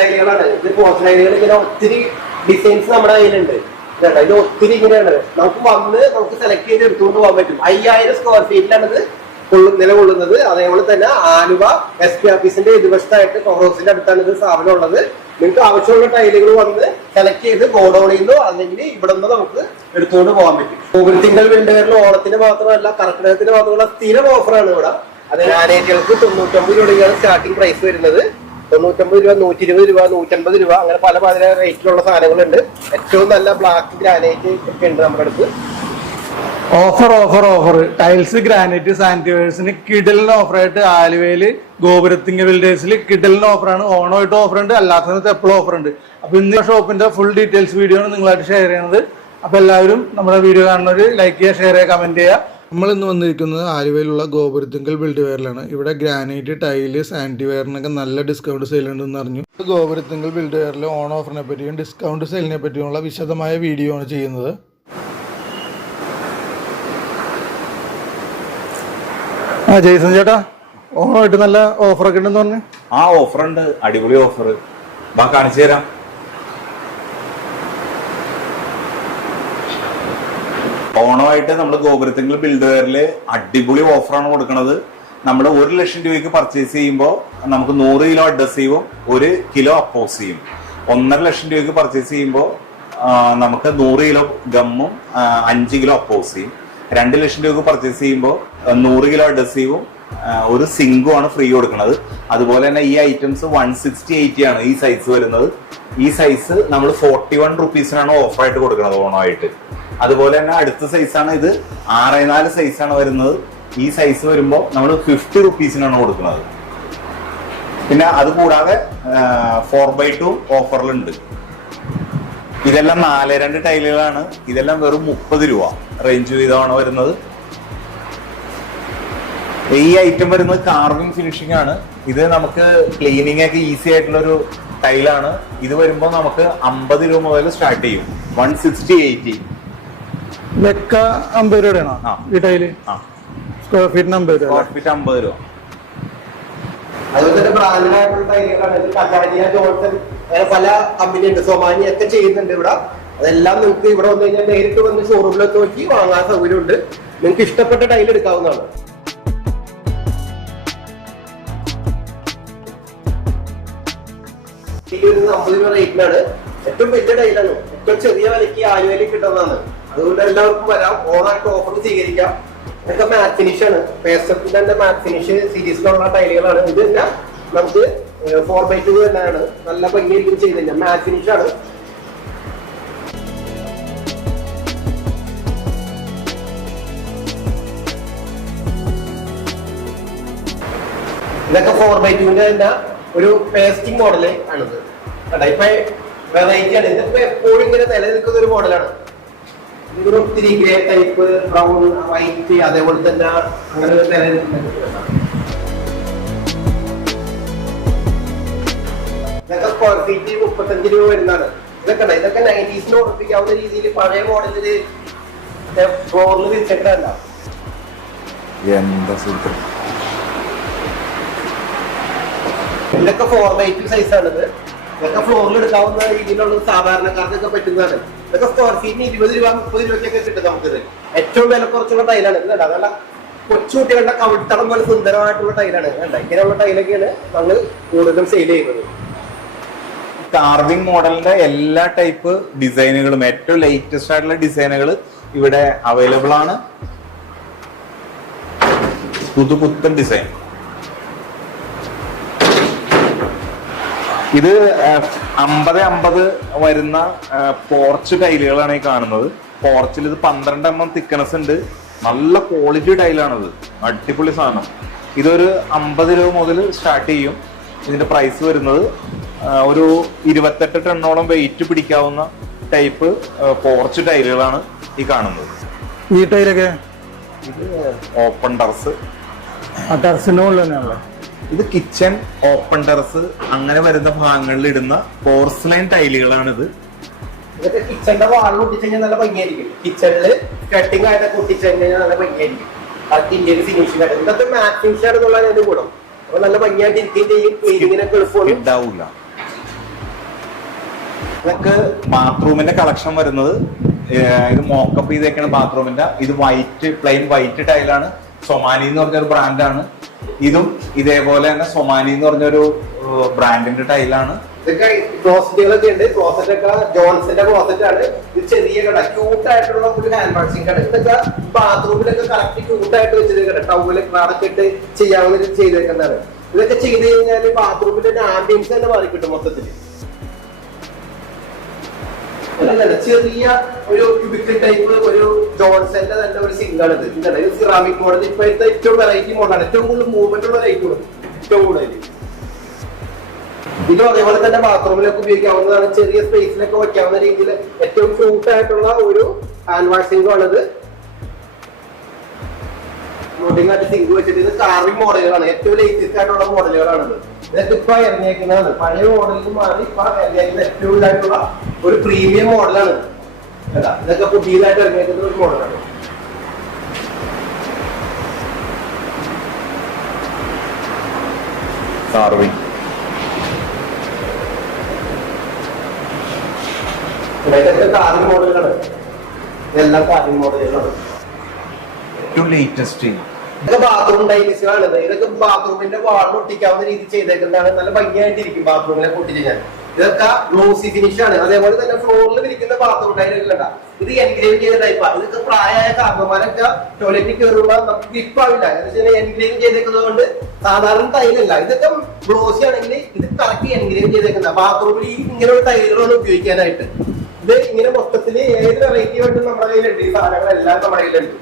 ടൈലുകളാണ് ഇത് പോസ്റ്റ് ടൈലുകൾ ഇങ്ങനെ ഒത്തിരി ഡിസൈൻസ് നമ്മുടെ കയ്യിലുണ്ട്. കേട്ടോ ഇത് ഒത്തിരി ഇങ്ങനെയാണ് നമുക്ക് വന്ന് നമുക്ക് സെലക്ട് ചെയ്ത് എടുത്തുകൊണ്ട് പോകാൻ പറ്റും. അയ്യായിരം സ്ക്വയർ ഫീറ്റിലാണ് ഇത് കൊള്ളു നിലകൊള്ളുന്നത്. അതേപോലെ തന്നെ ആലുവ എസ് പി ഓഫീസിന്റെ എതിർവശത്തായിട്ട് ഹൗസിന്റെ അടുത്താണ് ഇത് സ്ഥാപനം ഉള്ളത്. നിങ്ങൾക്ക് ആവശ്യമുള്ള ടൈലുകൾ വന്ന് സെലക്ട് ചെയ്ത് ഗോഡൌണിൽ നിന്നോ അല്ലെങ്കിൽ ഇവിടെ നിന്ന് നമുക്ക് എടുത്തുകൊണ്ട് പോകാൻ പറ്റും. തിങ്കൾ വിൽഡേറിൽ ഓണത്തിന് മാത്രമല്ല കർക്കിടകത്തിന് മാത്രമല്ല സ്ഥിരം ഓഫറാണ് ഇവിടെ. അത് മാനേജുകൾക്ക് തൊണ്ണൂറ്റൊമ്പത് രൂപയാണ് സ്റ്റാർട്ടിംഗ് പ്രൈസ് വരുന്നത്. തൊണ്ണൂറ്റൊമ്പത് രൂപ നൂറ്റി ഇരുപത് രൂപ നൂറ്റമ്പത് രൂപ അങ്ങനെ പല പല റേറ്റിലുള്ള സാധനങ്ങളുണ്ട്. ഏറ്റവും നല്ല ബ്ലാക്ക് ഗ്രാനൈറ്റ് ഒക്കെ ഉണ്ട് നമ്മുടെ അടുത്ത്. Offer offer offer tiles granite സാനിറ്റൈവേഴ്സിന് കിടലിന് ഓഫറായിട്ട് ആലുവയിൽ ഗോപുരത്തിങ്ക ബിൽഡേഴ്സിൽ കിടലിന് ഓഫറാണ് ഓണമായിട്ട് ഓഫർ ഉണ്ട് അല്ലാത്ത സമയത്ത് എപ്പോഴും ഓഫർ ഉണ്ട് അപ്പൊ ഇന്ന് ഷോപ്പിന്റെ ഫുൾ ഡീറ്റെയിൽസ് വീഡിയോ ആണ് നിങ്ങളായിട്ട് ഷെയർ ചെയ്യുന്നത് അപ്പൊ എല്ലാവരും നമ്മുടെ വീഡിയോ കാണുന്നവർ ലൈക്ക് ചെയ്യുക ഷെയർ ചെയ്യുക കമന്റ് ചെയ്യുക. നമ്മൾ ഇന്ന് വന്നിരിക്കുന്നത് ആലുവയിലുള്ള ഗോപുരത്തിങ്കൽ ബിൽഡ് വെയറിലാണ് ഇവിടെ ഗ്രാനൈറ്റ് ടൈൽ സാനിറ്റി വെയറിനൊക്കെ നല്ല ഡിസ്കൗണ്ട് സെയിൽ ഉണ്ടെന്ന് അറിഞ്ഞു. ഗോപുരത്തിങ്കൽ ബിൽഡ് വെയറിൽ ഓൺ ഓഫറിനെ പറ്റിയും ഡിസ്കൗണ്ട് സെയിലിനെ പറ്റിയുള്ള വിശദമായ വീഡിയോ ആണ് ചെയ്യുന്നത്. ആ ജയ്സൺ ചേട്ടാ ഓണമായിട്ട് നല്ല ഓഫറൊക്കെ ഉണ്ടെന്ന് പറഞ്ഞു. ആ ഓഫർ ഉണ്ട് അടിപൊളി ഓഫർ കാണിച്ചു തരാം. ഓണമായിട്ട് നമ്മൾ ഗോപുരത്തിങ്കിൽ ബിൽഡ് വെയറിൽ അടിപൊളി ഓഫറാണ് കൊടുക്കുന്നത് നമ്മൾ ഒരു ലക്ഷം രൂപയ്ക്ക് പർച്ചേസ് ചെയ്യുമ്പോൾ നമുക്ക് നൂറ് കിലോ അഡ്രസീവും ഒരു കിലോ അപ്പോസ് ചെയ്യും. ഒന്നര ലക്ഷം രൂപയ്ക്ക് പർച്ചേസ് ചെയ്യുമ്പോൾ നമുക്ക് നൂറ് കിലോ ഗമ്മും അഞ്ച് കിലോ ചെയ്യും. രണ്ട് ലക്ഷം രൂപയ്ക്ക് പർച്ചേസ് ചെയ്യുമ്പോൾ നൂറ് കിലോ അഡ്രസീവും ഒരു സിങ്കും ആണ് ഫ്രീ കൊടുക്കുന്നത് അതുപോലെ തന്നെ ഈ ഐറ്റംസ് വൺ സിക്സ്റ്റി എയ്റ്റി ആണ് ഈ സൈസ് വരുന്നത്. ഈ സൈസ് നമ്മൾ ഫോർട്ടി വൺ റുപ്പീസിനാണ് ഓഫറായിട്ട് കൊടുക്കുന്നത് ഓണമായിട്ട്. അതുപോലെ തന്നെ അടുത്ത സൈസാണ് ഇത്. ആറ് നാല് സൈസാണ് വരുന്നത്. ഈ സൈസ് വരുമ്പോൾ നമ്മൾ ഫിഫ്റ്റി റുപ്പീസിനാണ് കൊടുക്കുന്നത്. പിന്നെ അത് കൂടാതെ ഫോർ ബൈ ടു ഓഫറിലുണ്ട് ഇതെല്ലാം നാല് രണ്ട് ടൈലുകളാണ്. ഇതെല്ലാം വെറും മുപ്പത് രൂപ റേഞ്ച് വീതമാണ് വരുന്നത്. ഈ ഐറ്റം വരുന്നത് കാർവിംഗ് ഫിനിഷിംഗ് ആണ്. ഇത് നമുക്ക് ക്ലീനിങ് ഒക്കെ ഈസി ആയിട്ടുള്ള ഒരു ടൈലാണ്. ഇത് വരുമ്പോൾ നമുക്ക് അമ്പത് രൂപ മുതൽ സ്റ്റാർട്ട് ചെയ്യും. വൺ സിക്സ്റ്റി എയ്റ്റി ലെക്ക അമ്പത് രൂപയാണോ. ഈ ടൈൽ? ആ. സ്ക്വയർ ഫീറ്റിന് അമ്പത് രൂപ അല്ലേ? പ്രോഫിറ്റ് അമ്പത് രൂപ. അതുപോലെ തന്നെ ബ്രാൻഡായിട്ടുള്ള ടൈലുകളാണ് കക്കാരിയ ജോൺസൺ അങ്ങനെ പല കമ്പനി ഉണ്ട് സൊമാനി ഒക്കെ ചെയ്യുന്നുണ്ട് ഇവിടെ. അതെല്ലാം നിങ്ങൾക്ക് ഇവിടെ വന്നു കഴിഞ്ഞാൽ നേരിട്ട് വന്ന് ഷോറൂമിൽ നോക്കി വാങ്ങാൻ സൗകര്യമുണ്ട്. നിങ്ങൾക്ക് ഇഷ്ടപ്പെട്ട ടൈൽ എടുക്കാവുന്നതാണ്. ഈ ഒരു അമ്പത് രൂപ റേറ്റിനാണ് ഏറ്റവും വലിയ ടൈലാണ്. ഏറ്റവും ചെറിയ വിലയ്ക്ക് ആനുവലി കിട്ടുന്നതാണ്. അതുകൊണ്ട് എല്ലാവർക്കും വരാം. ഓണായിട്ട് ഓഫർ സ്വീകരിക്കാം. ഇതൊക്കെ മാറ്റ് ഫിനിഷ് ആണ്. പേസപ്പിന്റെ മാറ്റ് ഫിനിഷ് സീരീസിലുള്ള ടൈലുകളാണ് ഇത് തന്നെ നമുക്ക് ഫോർ ബൈ ടു തന്നെയാണ്. നല്ല ഭംഗിയായിരിക്കും ചെയ്തില്ല മാത് ഫിനിഷ് ആണ്. ഇതൊക്കെ ഫോർ ബൈ ടുവിന്റെ തന്നെ ഒരു പേസ്റ്റിംഗ് മോഡൽ ആണിത്. ഇപ്പൊ വെറൈറ്റി ആണ്. ഇതിപ്പോ എപ്പോഴും ഇങ്ങനെ നിലനിൽക്കുന്ന ഒരു മോഡലാണ് ഒത്തിരി ഗ്രേ ടൈപ്പ് ബ്രൗൺ വൈറ്റ് അതേപോലെ തന്നെ അങ്ങനെ ഇതൊക്കെ സ്ക്വയർ ഫീറ്റ് മുപ്പത്തഞ്ച് രൂപ വരുന്നതാണ്. ഇതൊക്കെ. ഇതൊക്കെ നയന്റീസിന് ഉറപ്പിക്കാവുന്ന രീതിയിൽ പഴയ മോഡലിൽ ഫ്ലോറിൽ തിരിച്ചിട്ടല്ല എന്താ സൂപ്പർ ഇതൊക്കെ ഫോർ ബൈ ടു സൈസ് ആണിത്. ഇതൊക്കെ ഫ്ലോറിൽ എടുക്കാവുന്ന രീതിയിലുള്ള സാധാരണക്കാർക്കൊക്കെ പറ്റുന്നതാണ്. ഇതൊക്കെ സ്ക്വയർ ഫീറ്റിന് ഇരുപത് രൂപ മുപ്പത് രൂപയ്ക്കൊക്കെ കിട്ടും നമുക്കിത്. ഏറ്റവും വില കുറച്ചുള്ള ടൈലാണ്. ഇത് കണ്ടോ? നല്ല കൊച്ചുകുട്ടികളുടെ കവിട്ടടം പോലെ സുന്ദരമായിട്ടുള്ള ടൈലാണ്. കണ്ടോ? ഇങ്ങനെയുള്ള ടൈലൊക്കെയാണ് നമ്മൾ കൂടുതലും സെയിൽ ചെയ്യുന്നത്. കാർവിംഗ് മോഡലിന്റെ എല്ലാ ടൈപ്പ് ഡിസൈനുകളും ഏറ്റവും ലേറ്റസ്റ്റ് ആയിട്ടുള്ള ഡിസൈനുകൾ ഇവിടെ അവൈലബിൾ ആണ്. പുതു പുത്തൻ ഡിസൈൻ ഇത് അമ്പത് അമ്പത് വരുന്ന പോർച്ച് ടൈലുകളാണ് ഈ കാണുന്നത്. പോർച്ചിൽ ഇത് പന്ത്രണ്ട് എം എം തിക്കനസ് ഉണ്ട്. നല്ല ക്വാളിറ്റി ടൈലാണിത്. അടിപൊളി സാധനം. ഇതൊരു അമ്പത് രൂപ മുതൽ സ്റ്റാർട്ട് ചെയ്യും. ഇതിന്റെ പ്രൈസ് വരുന്നത് ഒരു ഇരുപത്തെട്ട് ടണ്ണോളം വെയിറ്റ് പിടിക്കാവുന്ന ടൈപ്പ് പോർച്ച് ടൈലുകളാണ് ഈ കാണുന്നത്. ഈ ടൈലൊക്കെ? ഇത് ഓപ്പൺ ടെറസ് ആ ടെറസിന്റെ മുകളിൽ തന്നെയാണല്ലോ? ഇത് കിച്ചൺ ഓപ്പൺ ടെറസ് അങ്ങനെ വരുന്ന ഭാഗങ്ങളിൽ ഇടുന്ന പോർസ്ലൈൻ ടൈലുകളാണിത് ഇതൊക്കെ കിച്ചണിന്റെ വാൾ ഒട്ടിച്ച് നല്ല ഭംഗിയായിരിക്കും. കിച്ചണിൽ കട്ടിങ് ആയിട്ടൊക്കെ ഒട്ടിച്ച് കഴിഞ്ഞാൽ നല്ല ഭംഗിയായിരിക്കും. അത് ഇന്ത്യയിൽ ഫിനിഷിംഗ് ആയിട്ട്. ഇന്നത്തെ മാറ്റ് ഫിനിഷ് ആണെന്നുള്ളതാണ് അതിന്റെ ഗുണം അപ്പൊ നല്ല ഭംഗിയായിട്ട് ഇരിക്കുകയും ചെയ്യും. ക്ലീനിങ്ങിനൊക്കെ എളുപ്പമാണ് ഉണ്ടാവില്ല ഇതൊക്കെ ബാത്റൂമിന്റെ കളക്ഷൻ വരുന്നത് ഇത് മോക്കപ്പ് ചെയ്തേക്കാണ് ബാത്റൂമിന്റെ ഇത് വൈറ്റ് പ്ലെയിൻ വൈറ്റ് ടൈലാണ് സൊമാനി എന്ന് പറഞ്ഞൊരു ബ്രാൻഡാണ് ഇതും ഇതേപോലെ തന്നെ സൊമാനി എന്ന് പറഞ്ഞൊരു ബ്രാൻഡിന്റെ ടൈലാണ് ഇതൊക്കെ ഉണ്ട്. ചെറിയ കട. ക്യൂട്ട് ആയിട്ടുള്ള ഒരു ഹാൻഡ് വാഷിംഗ് കറക്റ്റ് ക്യൂട്ട് ആയിട്ട് ഇതൊക്കെ ചെയ്ത് കഴിഞ്ഞാൽ ബാത്റൂമിന്റെ ആംബിയൻസ് തന്നെ മാറി കിട്ടും മൊത്തത്തിൽ. അല്ലല്ല, ചെറിയ ഒരു ക്യൂബിക്കൽ ടൈപ്പ് ഒരു ജോൺസന്റെ തന്നെ ഒരു സിങ്കാണ് ഇത്. ഇതാണ് ഇത് സിറാമിക് മോഡൽ ഇപ്പോഴത്തെ ഏറ്റവും വെറൈറ്റി മോഡലാണ് ഏറ്റവും കൂടുതൽ മൂവ്മെന്റ് ഉള്ള ലൈറ്റ് ഏറ്റവും കൂടുതൽ ഇതും അതേപോലെ തന്നെ ബാത്റൂമിലൊക്കെ ഉപയോഗിക്കാവുന്നതാണ്. ചെറിയ സ്പേസിലൊക്കെ വയ്ക്കാവുന്ന രീതിയിൽ ഏറ്റവും ക്യൂട്ട് ആയിട്ടുള്ള ഒരു ഹാൻഡ് വാഷിംഗും ആയിട്ട് സിങ്ക് വെച്ചിട്ട് ഇത് കാറി മോഡലുകളാണ് ഏറ്റവും ലേറ്റസ്റ്റ് ആയിട്ടുള്ള മോഡലുകളാണിത് ഇതൊക്കെ ഇപ്പൊ ഇറങ്ങിയേക്കുന്നതാണ്. പഴയ മോഡലിൽ മാറി ഇപ്പൊ ഇറങ്ങിയേക്കുന്ന ഏറ്റവും ഇതായിട്ടുള്ള ഒരു പ്രീമിയം മോഡലാണ് ഇതൊക്കെ പുതിയതായിട്ട് ഇറങ്ങിയേക്കുന്ന ഒരു മോഡലാണ് കാർവിംഗ് ഇതൊക്കെ കാർവിംഗ് മോഡലുകളാണ് ഇതെല്ലാം കാറി മോഡലുകളാണ് ഏറ്റവും ലേറ്റസ്റ്റ് ഇതൊക്കെ ബാത്റൂം ടൈൽസുകളാണ് ഇത്. ഇതൊക്കെ ബാത്റൂമിന്റെ വാൾ ഒട്ടിക്കാവുന്ന രീതി ചെയ്തേക്കുന്നതാണ്. നല്ല ഭംഗിയായിട്ടിരിക്കും ബാത്റൂമിലെ ഒട്ടിച്ച് ഞാൻ ഇതൊക്കെ ഗ്ലോസി ഫിനിഷ് ആണ്. അതേപോലെ തന്നെ ഫ്ലോറിൽ വിരിക്കുന്ന ബാത്റൂം ടൈലുകളുണ്ട ഇത് എൻഗ്രേവ് ചെയ്ത ടൈപ്പാണ് ഇതൊക്കെ പ്രായമായ കാർമ്മമാരൊക്കെ ടോയ്ലറ്റിൽ കയറുമ്പോൾ നമുക്ക് ഗ്രിപ്പാവില്ല എൻഗ്രേവ് ചെയ്തേക്കുന്നത് കൊണ്ട് സാധാരണ ടൈലല്ല ഇതൊക്കെ ഗ്ലോസി ആണെങ്കിൽ ഇത് കറക്റ്റ് എൻഗ്രേവ് ചെയ്തേക്കുന്ന ബാത്റൂമിൽ ഈ ഇങ്ങനെയുള്ള ടൈലുകളാണ് ഉപയോഗിക്കാനായിട്ട്. ഇത് ഇങ്ങനെ മൊത്തത്തിൽ ഏത് വെറൈറ്റി ആയിട്ടും നമ്മുടെ കയ്യിലുണ്ട്. ഈ സാധനങ്ങളെല്ലാം നമ്മുടെ കയ്യിലുണ്ട്.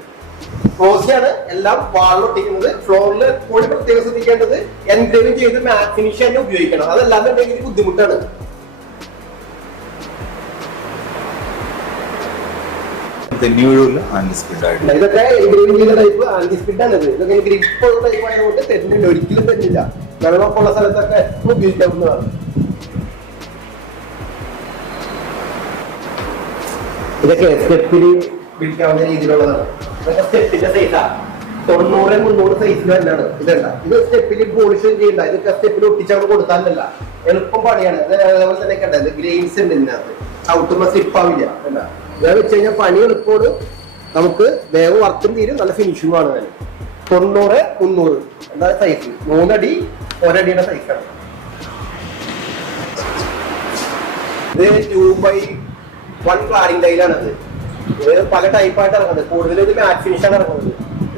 ക്ലോസിയാണ് എല്ലാം വാളിലൊട്ടിക്കുന്നത് ഫ്ലോറിൽ എപ്പോഴും പ്രത്യേകം ശ്രദ്ധിക്കേണ്ടത് എൻഗ്രേവിംഗ് ചെയ്ത് മാറ്റ് ഫിനിഷ് തന്നെ ഉപയോഗിക്കണം. അതല്ലാന്നുണ്ടെങ്കിൽ ബുദ്ധിമുട്ടാണ്. ഇതൊക്കെ എൻഗ്രേവ് ചെയ്ത ടൈപ്പ് ആന്റിസ്പിഡ് ആണ് ഇത് ഇതൊക്കെ ഗ്രിപ്പ് ഉള്ള ടൈപ്പ് ആയതുകൊണ്ട് തെന്നില്ല ഒരിക്കലും തെന്നില്ല വെള്ളമൊക്കെ സ്ഥലത്തൊക്കെ ഉപയോഗിക്കാവുന്നതാണ്. ഇതൊക്കെ സ്റ്റെപ്പിന് പിടിക്കാവുന്ന രീതിയിലുള്ളതാണ്. തൊണ്ണൂറ് മുന്നൂറ് സൈസിൽ തന്നെയാണ്. ഇതല്ല. ഇത് സ്റ്റെപ്പിൽ പോളിഷ് ചെയ്യണ്ട. ഇതൊക്കെ സ്റ്റെപ്പിൽ ഒട്ടിച്ചവിടെ കൊടുത്താലല്ല. എളുപ്പം പണിയാണ്. അതേപോലെ തന്നെ കണ്ടത് ഗ്രെയിൻസ് ഉണ്ട് ഇതിനകത്ത് ഔട്ടുമ്പോ സ്ലിപ്പ് ആവില്ല. ഇതാ വെച്ച് കഴിഞ്ഞാൽ പണി എളുപ്പമാണ്. നമുക്ക് വേഗം വർക്കും തീരും. നല്ല ഫിനിഷിംഗ് ആണ് തന്നെ തൊണ്ണൂറ് മുന്നൂറ്. എന്താ സൈസ് മൂന്നടി ഒരടിയുടെ സൈസാണ് ഇത് ടു ബൈ വൺ ക്ലാരിംഗ് ടൈലാണത് ഇത് പല ടൈപ്പായിട്ട് ഇറങ്ങുന്നത്. കൂടുതലും ഇത് മാറ്റ് ഫിനിഷ് ആണ് ഇറങ്ങുന്നത്.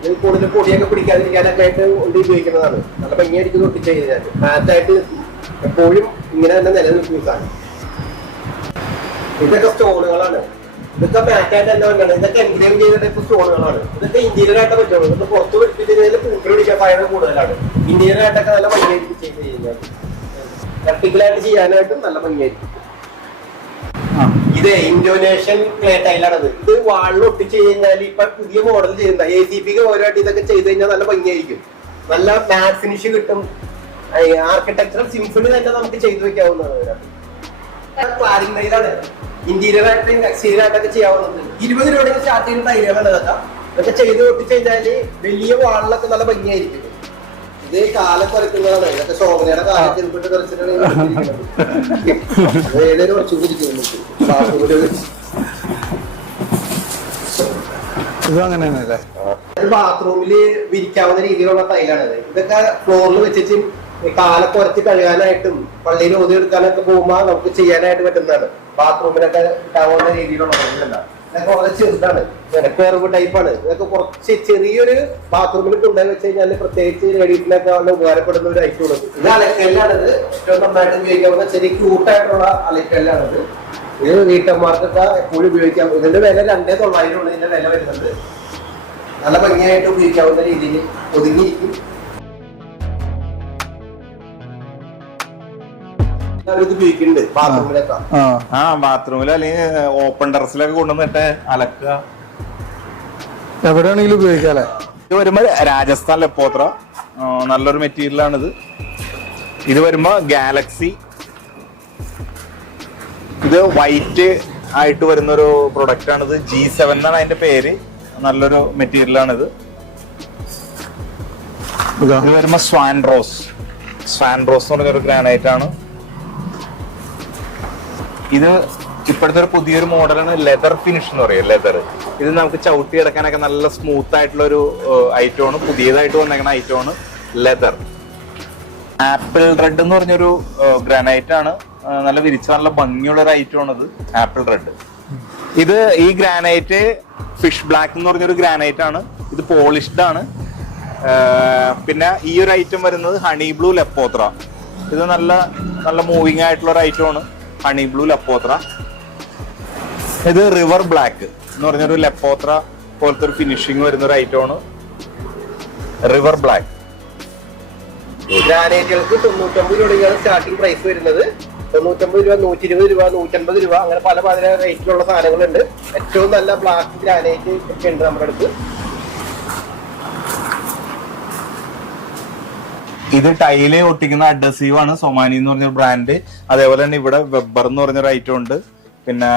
ഇത് കൂടുതൽ പൊടിയൊക്കെ പിടിക്കാതിരിക്കാനൊക്കെ ആയിട്ട് കൊണ്ട് ഉപയോഗിക്കുന്നതാണ്. നല്ല ഭംഗിയായിരിക്കും ഒട്ടിച്ച് കഴിഞ്ഞാൽ മാറ്റായിട്ട് എപ്പോഴും ഇങ്ങനെ തന്നെ നിലനിൽക്കുന്നതാണ് ഇതൊക്കെ സ്റ്റോണുകളാണ്. ഇതൊക്കെ മാറ്റായിട്ട് തന്നെ വേണ്ടത് ഇതൊക്കെ എൻഗ്രേവ് ചെയ്ത ടൈപ്പ് സ്റ്റോണുകളാണ്. ഇതൊക്കെ ഇന്റീരിയർ ആയിട്ട് പറ്റുള്ളൂ. ഇതൊക്കെ പുറത്ത് പിടിപ്പിച്ചതിൽ പൂക്കൾ പിടിക്കാൻ ഫയർ കൂടുതലാണ്. ഇന്റീരിയർ ആയിട്ടൊക്കെ നല്ല ഭംഗിയായിരിക്കും ചെയ്ത് കഴിഞ്ഞാൽ പ്രാക്ടിക്കലായിട്ട് ചെയ്യാനായിട്ടും നല്ല ഭംഗിയായിരിക്കും. ഇത് ഇന്തോനേഷ്യൻ ക്ലേ ടൈലാണത് ഇത് വാളിൽ ഒട്ടിച്ച് കഴിഞ്ഞാൽ ഇപ്പൊ പുതിയ മോഡൽ ചെയ്യുന്ന എ സി പിക്ക് ഓരോട്ട് ഇതൊക്കെ ചെയ്ത് കഴിഞ്ഞാൽ നല്ല ഭംഗിയായിരിക്കും. നല്ല മാറ്റ് ഫിനിഷ് കിട്ടും. ആർക്കിടെക്ചറൽ സിംഫണി തന്നെ നമുക്ക് ചെയ്തു വെക്കാവുന്നതാണ് ക്ലാരിംഗ് ടൈലാണ് ഇന്റീരിയർ ആയിട്ടും എക്സ്റ്റീരിയർ ആയിട്ടൊക്കെ ചെയ്യാവുന്നുണ്ട് ഇരുപത് രൂപയുടെ സ്റ്റാർട്ട് ചെയ്യുന്ന ടൈലുകളാണ് അതൊക്കെ. ഇതൊക്കെ ചെയ്ത് ഒട്ടിച്ച് കഴിഞ്ഞാൽ വലിയ വാളിലൊക്കെ നല്ല ഭംഗിയായിരിക്കും. ഇത് കാലം കുറയ്ക്കുന്നതാണ്. ഇതൊക്കെ ശോഭനയുടെ കാലം ചെറുപ്പിട്ട് കുറച്ചിട്ടാണ് ഏതൊരു കുറച്ചുകൂടി ഇത് അങ്ങനെ തന്നെയല്ലേ ബാത്റൂമിൽ വിരിക്കാവുന്ന രീതിയിലുള്ള തൈലാണ് ഇതൊക്കെ ഫ്ലോറിൽ വെച്ചിട്ട് കാല കുറച്ച് കഴുകാനായിട്ടും പള്ളിയിൽ ഓതി എടുക്കാനൊക്കെ പോകുമ്പോൾ നമുക്ക് ചെയ്യാനായിട്ട് പറ്റുന്നതാണ്. ബാത്റൂമിലൊക്കെ ഇട്ടാവുന്ന രീതിയിലുള്ള ഇതൊക്കെ വളരെ ചെറുതാണ്. കർവ് ടൈപ്പാണ് ഇതൊക്കെ കുറച്ച് ചെറിയൊരു ബാത്റൂമിൽ കൊണ്ടുപോയി വെച്ച് കഴിഞ്ഞാൽ പ്രത്യേകിച്ച് ലേഡീസിനൊക്കെ വളരെ ഉപകാരപ്പെടുന്ന ഒരു ഐറ്റമാണ് ഇത്. അലക്കല്ലാണത്. ഏറ്റവും നന്നായിട്ട് ഉപയോഗിക്കാവുന്ന ചെറിയ ക്യൂട്ടായിട്ടുള്ള അലക്കല്ലാണ് ഇത് വീട്ടമ്മമാർക്കൊക്കെ എപ്പോഴും ഉപയോഗിക്കാം. ഇതിന്റെ വില രണ്ടേ തൊള്ളായിരം ഉള്ളതിന്റെ വില വരുന്നുണ്ട് നല്ല ഭംഗിയായിട്ട് ഉപയോഗിക്കാവുന്ന രീതിയിൽ ഒതുങ്ങിയിരിക്കും. ആ. ആ. ബാത്റൂമിൽ അല്ലെങ്കിൽ ഓപ്പൺ ടെറസിലൊക്കെ കൊണ്ടുവന്നിട്ട് അലക്കുക. എവിടെയാണെങ്കിലും ഉപയോഗിക്കാല്ലേ ഇത് വരുമ്പോ രാജസ്ഥാൻ ലെപ്പോത്ര നല്ലൊരു മെറ്റീരിയൽ ആണിത് ഇത് വരുമ്പോ ഗാലക്സി. ഇത് വൈറ്റ് ആയിട്ട് വരുന്ന ഒരു പ്രൊഡക്റ്റ് ആണിത് ജി സെവൻ ആണ് അതിന്റെ പേര്. നല്ലൊരു മെറ്റീരിയൽ ആണിത് ഇതാ. ഇത് വരുമ്പോ സ്വാൻ റോസ് സ്വാൻ റോസ് എന്ന് പറഞ്ഞൊരു ഗ്രാനൈറ്റ് ആണ്. ഇത് ഇപ്പോഴത്തെ ഒരു പുതിയൊരു മോഡലാണ് ലെതർ ഫിനിഷ് എന്ന് പറയും ലെതർ. ഇത് നമുക്ക് ചവിട്ടി കിടക്കാനൊക്കെ നല്ല സ്മൂത്ത് ആയിട്ടുള്ള ഒരു ഐറ്റമാണ് പുതിയതായിട്ട് വന്നേക്കുന്ന ഐറ്റമാണ് ലെതർ. ആപ്പിൾ റെഡ് എന്ന് പറഞ്ഞൊരു ഗ്രാനൈറ്റ് ആണ്. നല്ല വിരിച്ച നല്ല ഭംഗിയുള്ള ഒരു ഐറ്റമാണ് അത് ആപ്പിൾ റെഡ് ഇത് ഈ ഗ്രാനൈറ്റ് ഫിഷ് ബ്ലാക്ക് എന്ന് പറഞ്ഞൊരു ഗ്രാനൈറ്റ് ആണ്. ഇത് പോളിഷ്ഡ് ആണ്. പിന്നെ ഈ ഒരു ഐറ്റം വരുന്നത് ഹണി ബ്ലൂ ലെപ്പോത്ര ഇത് നല്ല നല്ല മൂവിങ് ആയിട്ടുള്ള ഒരു ഐറ്റം ആണ്. ഹണി ബ്ലൂ ലപ്പോത്ര ഇത് റിവർ ബ്ലാക്ക് എന്ന് പറഞ്ഞൊരു ലപ്പോത്ര പോലത്തെ ഒരു ഫിനിഷിംഗ് വരുന്ന ഒരു ഐറ്റം ആണ്. റിവർ ബ്ലാക്ക് ഗ്രാനൈറ്റുകൾക്ക് തൊണ്ണൂറ്റമ്പത് രൂപയാണ് സ്റ്റാർട്ടിംഗ് പ്രൈസ് വരുന്നത്. തൊണ്ണൂറ്റമ്പത് രൂപ നൂറ്റി ഇരുപത് രൂപ നൂറ്റമ്പത് രൂപ അങ്ങനെ പല പല റേറ്റിലുള്ള സാധനങ്ങളുണ്ട്. ഏറ്റവും നല്ല ബ്ലാക്ക് ഗ്രാനൈറ്റ് ഒക്കെ ഉണ്ട് നമ്മുടെ അടുത്ത്. ഇത് ടൈൽ ഒട്ടിക്കുന്ന അഡ്രസീവ് ആണ്. സൊമാനി എന്ന് പറഞ്ഞ ബ്രാൻഡ് അതേപോലെ തന്നെ ഇവിടെ വെബ്ബർ എന്ന് പറഞ്ഞൊരു ഐറ്റം ഉണ്ട്. പിന്നെ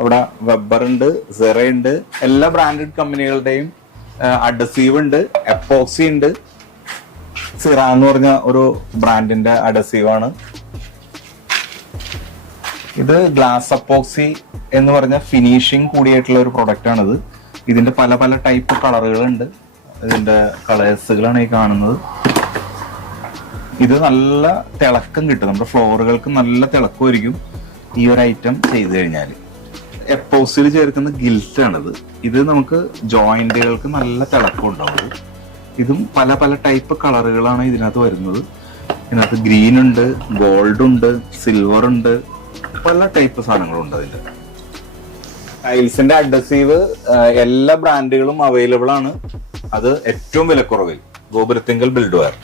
അവിടെ വെബ്ബർ ഉണ്ട് സെറ ഉണ്ട്. എല്ലാ ബ്രാൻഡഡ് കമ്പനികളുടെയും അഡസീവ് ഉണ്ട്. എപ്പോക്സി ഉണ്ട്. സിറ എന്ന് പറഞ്ഞ ഒരു ബ്രാൻഡിന്റെ അഡസീവ് ആണ്. ഇത് ഗ്ലാസ് അപ്പോക്സി എന്ന് പറഞ്ഞ ഫിനിഷിംഗ് കൂടിയായിട്ടുള്ള ഒരു പ്രൊഡക്റ്റ് ആണിത്. ഇതിന്റെ പല പല ടൈപ്പ് കളറുകളുണ്ട് ഇതിന്റെ കളേഴ്സുകളാണ് ഈ കാണുന്നത്. ഇത് നല്ല തിളക്കം കിട്ടും. നമ്മുടെ ഫ്ലോറുകൾക്ക് നല്ല തിളക്കമായിരിക്കും ഈ ഒരു ഐറ്റം ചെയ്തു കഴിഞ്ഞാൽ എപ്പോസിൽ ചേർക്കുന്ന ഗിൽറ്റാണിത് ഇത് നമുക്ക് ജോയിന്റുകൾക്ക് നല്ല തിളക്കം ഉണ്ടാവും. ഇതും പല പല ടൈപ്പ് കളറുകളാണ് ഇതിനകത്ത് വരുന്നത്. ഇതിനകത്ത് ഗ്രീൻ ഉണ്ട് ഗോൾഡ് ഉണ്ട് സിൽവർ ഉണ്ട് പല ടൈപ്പ് സാധനങ്ങളുണ്ട് അതിന്റെ. ടൈൽസിന്റെ അഡസീവ് എല്ലാ ബ്രാൻഡുകളും അവൈലബിൾ ആണ്. അത് ഏറ്റവും വിലക്കുറവിൽ ഗോപുരത്തിങ്കൽ ബിൽഡ് വെയർ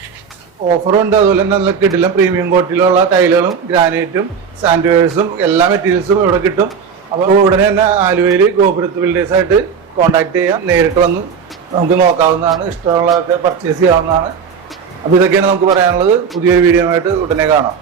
ഓഫറും ഉണ്ട് അതുപോലെ തന്നെ നല്ല കിടിലം പ്രീമിയം കോട്ടിലുള്ള ടൈലുകളും ഗ്രാനൈറ്റും സാൻഡ്വേഴ്സും എല്ലാ മെറ്റീരിയൽസും ഇവിടെ കിട്ടും. അപ്പോൾ ഉടനെ തന്നെ ആലുവയിൽ ഗോപുരത്ത് ബിൽഡേഴ്സായിട്ട് കോൺടാക്ട് ചെയ്യാം. നേരിട്ട് വന്ന് നമുക്ക് നോക്കാവുന്നതാണ്. ഇഷ്ടമുള്ളതൊക്കെ പർച്ചേസ് ചെയ്യാവുന്നതാണ്. അപ്പോൾ ഇതൊക്കെയാണ് നമുക്ക് പറയാനുള്ളത്. പുതിയൊരു വീഡിയോ ആയിട്ട് ഉടനെ കാണാം.